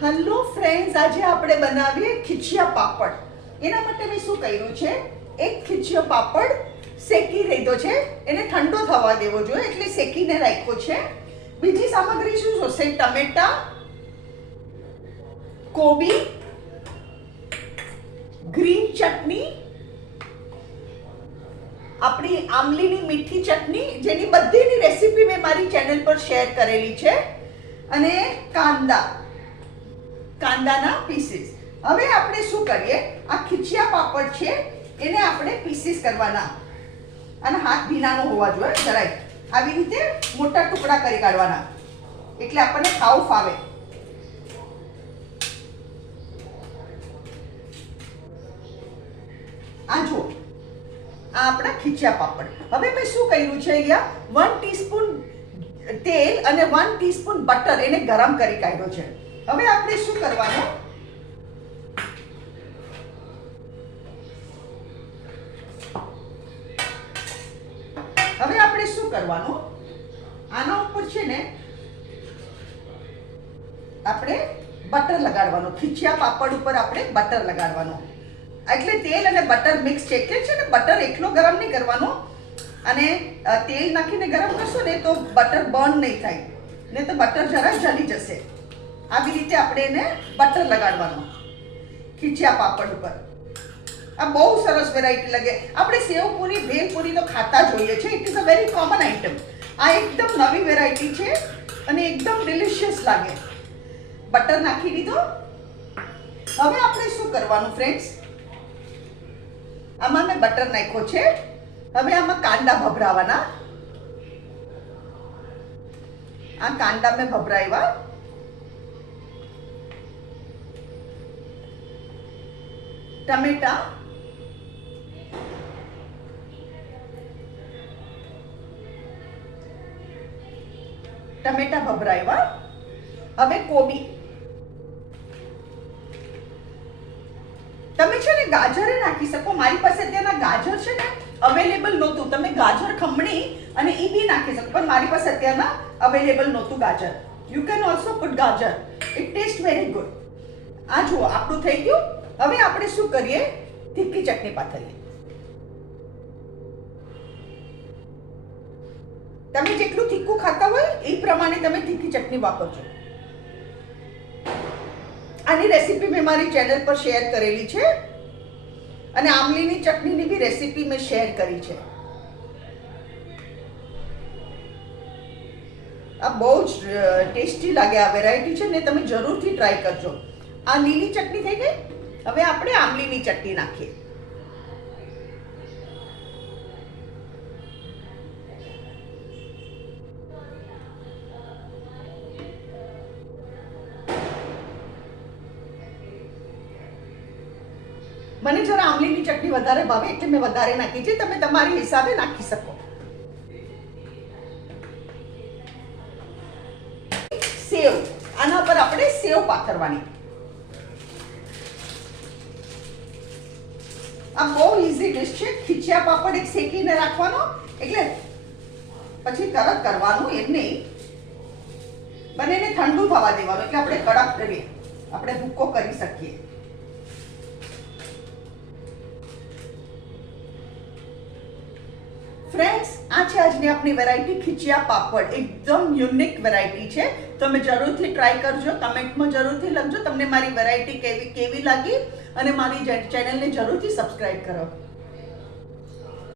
Hello friends, આજે આપણે બનાવીએ ખીચિયા પાપડ. એના માટે મેં શું કર્યું છે, એક ખીચિયો પાપડ શેકી લીધો છે, એને ઠંડો થવા દેવો જોઈએ એટલે શેકીને રાખ્યો છે. બીજી સામગ્રી શું હશે? ટમેટા, કોબી, ગ્રીન ચટણી, આપણી આમલીની મીઠી ચટણી, જેની બધીની રેસીપી મેં મારી ચેનલ પર શેર કરેલી છે, અને કાંદાના પીસીસ. હવે આપણે શું કરીએ, આ ખીચિયા પાપડ છે એને આપણે પીસીસ કરવાના, અને હાથ ભીનાનો હોવા જોઈએ જરાય. આવી રીતે મોટા ટુકડા કરી કાઢવાના એટલે આપણને ખાવું ફાવે. આ જો, આ આપણા ખીચિયા પાપડ. હવે મેં શું કર્યું છે, અહીંયા 1 ટીસ્પૂન તેલ અને 1 ટીસ્પૂન બટર એને ગરમ કરી કાઢ્યો છે. હવે આપણે શું કરવાનું, આના ઉપર છે ને આપણે બટર લગાડવાનું. ખીચિયા પાપડ ઉપર આપણે બટર લગાડવાનું. એટલે તેલ અને બટર મિક્સ છે એટલે છે ને, બટર એકલો ગરમ નહીં કરવાનો, અને તેલ નાખીને ગરમ કરશો ને તો બટર બર્ન નહીં થાય, ને તો બટર જરા જલી જશે. આવી રીતે આપણે એને બટર લગાડવાનું ખીચિયા પાપડ ઉપર. આ બહુ સરસ વેરાયટી લાગે. આપણે સેવપુરી, ભેલપુરી તો ખાતા જોઈએ છે, it is a very common item. આ એકદમ નવી વેરાયટી છે અને એકદમ ડિલિશિયસ લાગે. બટર નાખી દીધો. હવે આપણે શું કરવાનું ફ્રેન્ડ્સ, આમાં મેં બટર નાખ્યો છે. હવે આમાં કાંદા ભભરાવાના. આ કાંદા મેં ભભરાવ્યા. ટમેટા, ભભરાવ્યા. હવે કોબી. તમે છે ને ગાજરે નાખી શકો. મારી પાસે અત્યારના ગાજર છે ને અવેલેબલ નહોતું. તમે ગાજર ખમણી અને ઈ બી નાખી શકો, પણ મારી પાસે અત્યારના અવેલેબલ નહોતું ગાજર. યુ કેન ઓલ્સો પુટ ગાજર, ઇટ ટેસ્ટ વેરી ગુડ. આ જુઓ, આપણું થઈ ગયું. હવે આપણે શું કરીએ, તીખી ચટણી પાથરીએ. તમે જેટલું તીખું ખાતા હોય એ પ્રમાણે તમે તીખી ચટણી વાપરજો. આની રેસીપી મેં મારી ચેનલ પર શેર કરેલી છે, અને આમલીની ચટણીની બી રેસીપી મેં શેર કરી છે. આ બહુ જ ટેસ્ટી લાગે. આ વેરાયટી છે ને, તમે જરૂરથી ટ્રાય કરજો. આ લીલી ચટણી થઈ ગઈ. હવે આપણે આમલીની ચટણી નાખીએ. મને જરા આમલીની ચટણી વધારે ભાવે એટલે મેં વધારે નાખી છે. તમે તમારી હિસાબે નાખી શકો. સેવ, આના પર આપણે સેવ પાથરવાની. આ બહુ ઈઝી ડિશ છે. ખીચિયા પાપડ એક શેકીને રાખવાનો, એટલે પછી તરત કરવાનું એમ નહીં. બંનેને ઠંડુ થવા દેવાનું એટલે આપણે કડક કરીએ, આપણે ભૂકો કરી શકીએ. ફ્રેન્ડ્સ, આ છે આજની આપણી વેરાયટી ખીચિયા પાપડ. એકદમ યુનિક વેરાયટી છે. તમે જરૂરથી ટ્રાય કરજો. કમેન્ટમાં જરૂરથી લખજો તમને મારી વેરાયટી કેવી લાગી, અને મારી ચેનલને જરૂરથી સબસ્ક્રાઇબ કરો.